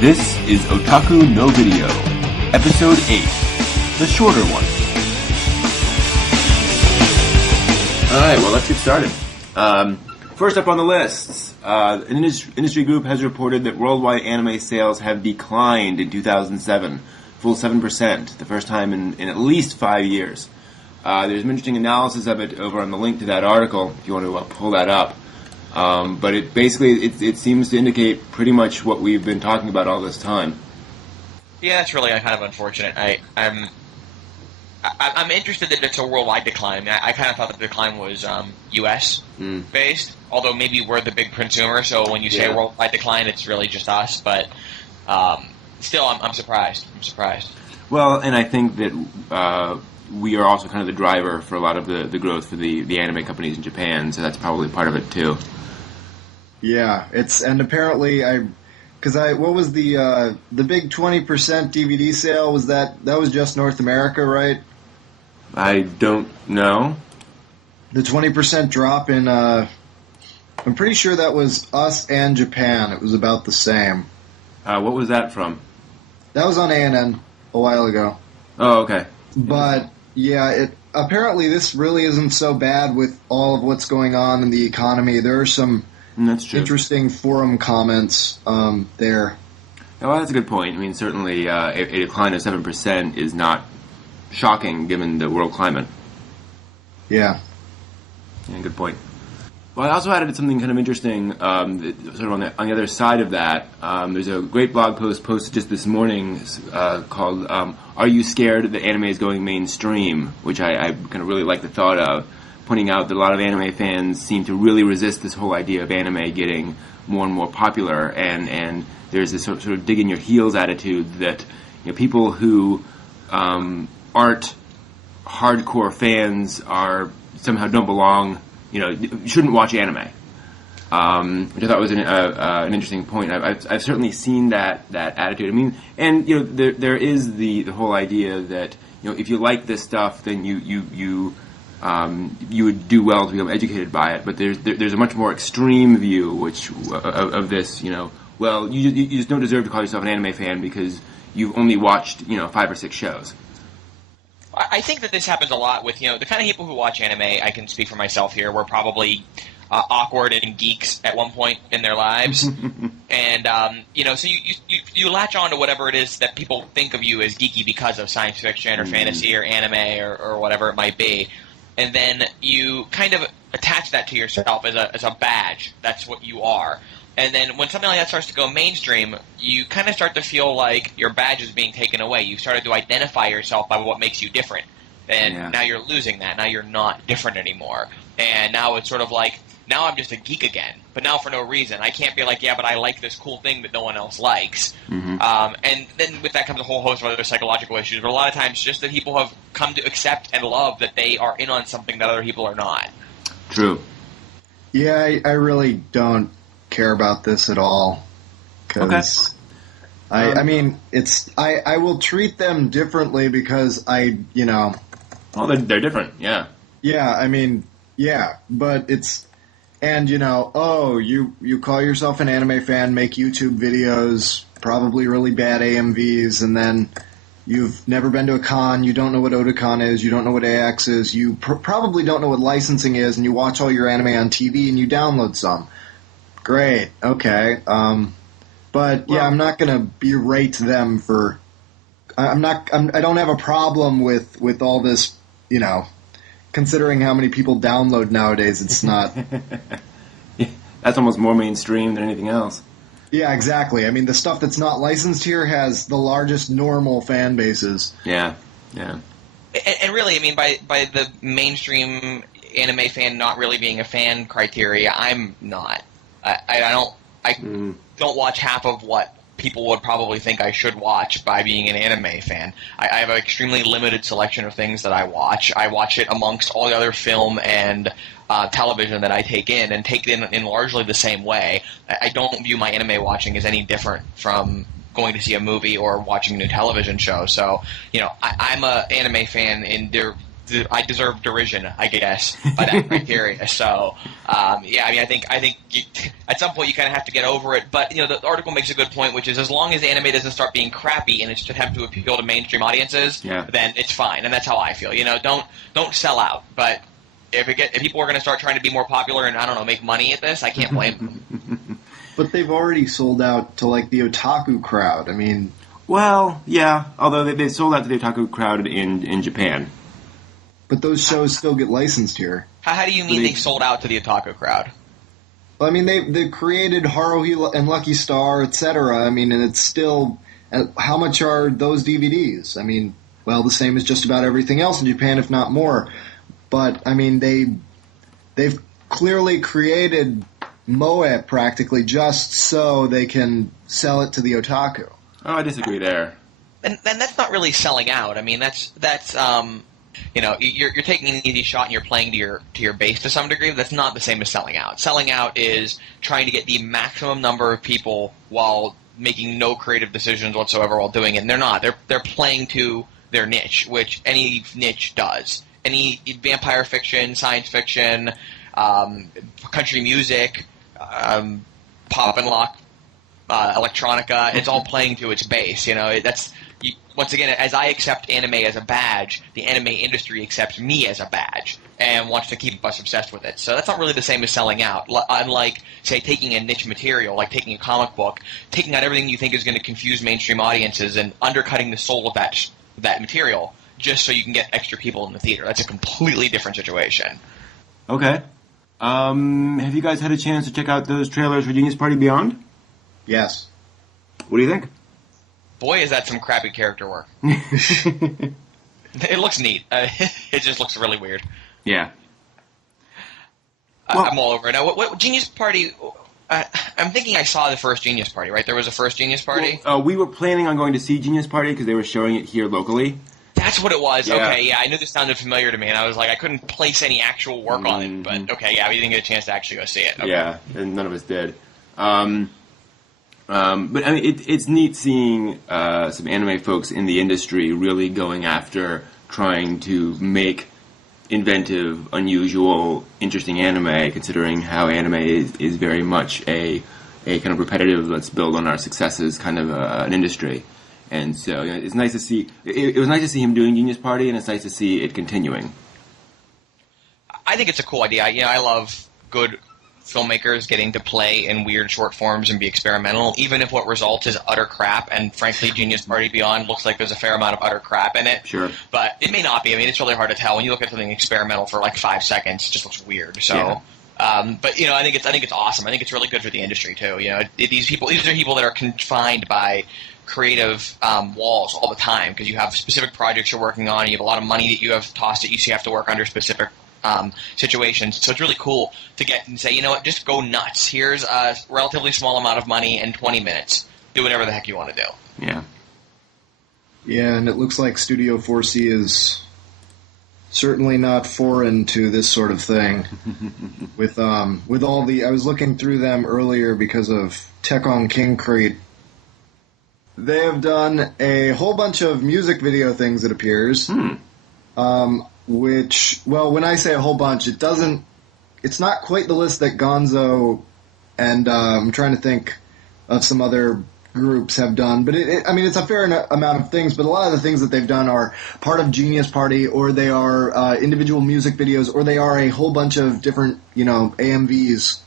This is Otaku no Video, Episode 8, the shorter one. Alright, well, let's get started. First up on the list, an industry group has reported that worldwide anime sales have declined in 2007, full 7%, the first time in at least 5 years. There's an interesting analysis of it over on the link to that article, if you want to pull that up. But it basically it seems to indicate pretty much what we've been talking about all this time. Yeah, that's really kind of unfortunate. I'm interested that it's a worldwide decline. I kind of thought the decline was U.S. based, although maybe we're the big consumer, so when you say worldwide decline, it's really just us. But still, I'm surprised. I'm surprised. Well, and I think that we are also kind of the driver for a lot of the growth for the anime companies in Japan, so that's probably part of it too. Yeah, and apparently what was the big 20% DVD sale? Was that was just North America, right? I don't know. The 20% drop in I'm pretty sure that was us and Japan. It was about the same. What was that from? That was on ANN a while ago. Oh, okay. But yeah, apparently this really isn't so bad with all of what's going on in the economy. There are some interesting forum comments there. Well, that's a good point. I mean, certainly a decline of 7% is not shocking given the world climate. Yeah. Yeah, good point. Well, I also added something kind of interesting, sort of on the other side of that. There's a great blog post posted just this morning called "Are You Scared That Anime is Going Mainstream?" which I kind of really like the thought of, pointing out that a lot of anime fans seem to really resist this whole idea of anime getting more and more popular, and there's this sort of dig in your heels attitude that people who aren't hardcore fans somehow don't belong. Shouldn't watch anime, which I thought was an interesting point. I've certainly seen that attitude. I mean, and there is the whole idea that if you like this stuff, then you would do well to become educated by it. But there's a much more extreme view of this. Well, you just don't deserve to call yourself an anime fan because you've only watched 5 or 6 shows. I think that this happens a lot with, the kind of people who watch anime. I can speak for myself here. We're probably awkward and geeks at one point in their lives. And, so you latch on to whatever it is that people think of you as geeky because of science fiction or fantasy or anime or whatever it might be. And then you kind of attach that to yourself as a badge. That's what you are. And then when something like that starts to go mainstream, you kind of start to feel like your badge is being taken away. You've started to identify yourself by what makes you different. And now you're losing that. Now you're not different anymore. And now it's sort of like, now I'm just a geek again. But now for no reason. I can't be like, yeah, but I like this cool thing that no one else likes. Mm-hmm. And then with that comes a whole host of other psychological issues. But a lot of times just that people have come to accept and love that they are in on something that other people are not. True. Yeah, I really don't care about this at all, because I mean I will treat them differently because well, they're different. Yeah I mean but it's, and you call yourself an anime fan, make YouTube videos, probably really bad AMVs, and then you've never been to a con, you don't know what Otakon is, you don't know what AX is, you probably don't know what licensing is, and you watch all your anime on TV and you download some. Great. Okay. But yeah, I'm not going to berate them for. I don't have a problem with all this. Considering how many people download nowadays, it's not. That's almost more mainstream than anything else. Yeah, exactly. I mean, the stuff that's not licensed here has the largest normal fan bases. Yeah. And really, I mean, by the mainstream anime fan not really being a fan criteria, I'm not. I don't watch half of what people would probably think I should watch by being an anime fan. I have an extremely limited selection of things that I watch. I watch it amongst all the other film and television that I take in, and take it in largely the same way. I don't view my anime watching as any different from going to see a movie or watching a new television show. So, I'm a anime fan in I deserve derision, I guess, by that criteria. So, yeah, I mean, I think at some point you kind of have to get over it. But the article makes a good point, which is as long as anime doesn't start being crappy and it's just attempt to appeal to mainstream audiences, then it's fine, and that's how I feel. Don't sell out. But if people are going to start trying to be more popular and I don't know make money at this, I can't blame them. But they've already sold out to like the otaku crowd. I mean, well, yeah. Although they sold out to the otaku crowd in Japan. But those shows still get licensed here. How do you mean they sold out to the otaku crowd? Well, I mean, they created Haruhi and Lucky Star, etc. I mean, and it's still... How much are those DVDs? I mean, well, the same as just about everything else in Japan, if not more. But, I mean, they've clearly created Moe practically just so they can sell it to the otaku. Oh, I disagree there. And that's not really selling out. I mean, that's you're taking an easy shot and you're playing to your base to some degree. But that's not the same as selling out. Selling out is trying to get the maximum number of people while making no creative decisions whatsoever while doing it. And they're not. They're playing to their niche, which any niche does. Any vampire fiction, science fiction, country music, pop and lock, electronica. It's all playing to its base. Once again, as I accept anime as a badge, the anime industry accepts me as a badge and wants to keep us obsessed with it. So that's not really the same as selling out. Unlike, say, taking a niche material, like taking a comic book, taking out everything you think is going to confuse mainstream audiences and undercutting the soul of that material just so you can get extra people in the theater. That's a completely different situation. Okay. Have you guys had a chance to check out those trailers for Genius Party Beyond? Yes. What do you think? Boy, is that some crappy character work. It looks neat. It just looks really weird. Yeah. I'm all over it. Now, what Genius Party... I'm thinking I saw the first Genius Party, right? There was a first Genius Party? Well, we were planning on going to see Genius Party because they were showing it here locally. That's what it was. Yeah. Okay, yeah, I knew this sounded familiar to me, and I was like, I couldn't place any actual work on it, but okay, yeah, we didn't get a chance to actually go see it. Okay. Yeah, and none of us did. But I mean, it's neat seeing some anime folks in the industry really going after trying to make inventive, unusual, interesting anime, considering how anime is very much a kind of repetitive, let's build on our successes kind of an industry. And so it's nice to see. It was nice to see him doing Genius Party, and it's nice to see it continuing. I think it's a cool idea. I love good filmmakers getting to play in weird short forms and be experimental, even if what results is utter crap. And frankly, Genius Party Beyond looks like there's a fair amount of utter crap in it. Sure. But it may not be. I mean, it's really hard to tell. When you look at something experimental for like 5 seconds, it just looks weird. So, yeah. But I think it's awesome. I think it's really good for the industry too. These are people that are confined by creative walls all the time because you have specific projects you're working on. You have a lot of money that you have tossed at you, so you have to work under specific situations. So it's really cool to get and say, you know what, just go nuts. Here's a relatively small amount of money and 20 minutes. Do whatever the heck you want to do. Yeah. Yeah, and it looks like Studio 4C is certainly not foreign to this sort of thing. with all the, I was looking through them earlier because of Tech on King Crete. They have done a whole bunch of music video things, it appears. Which, well, when I say a whole bunch, it's not quite the list that Gonzo and I'm trying to think of some other groups have done, but it's a fair amount of things, but a lot of the things that they've done are part of Genius Party, or they are individual music videos, or they are a whole bunch of different, AMVs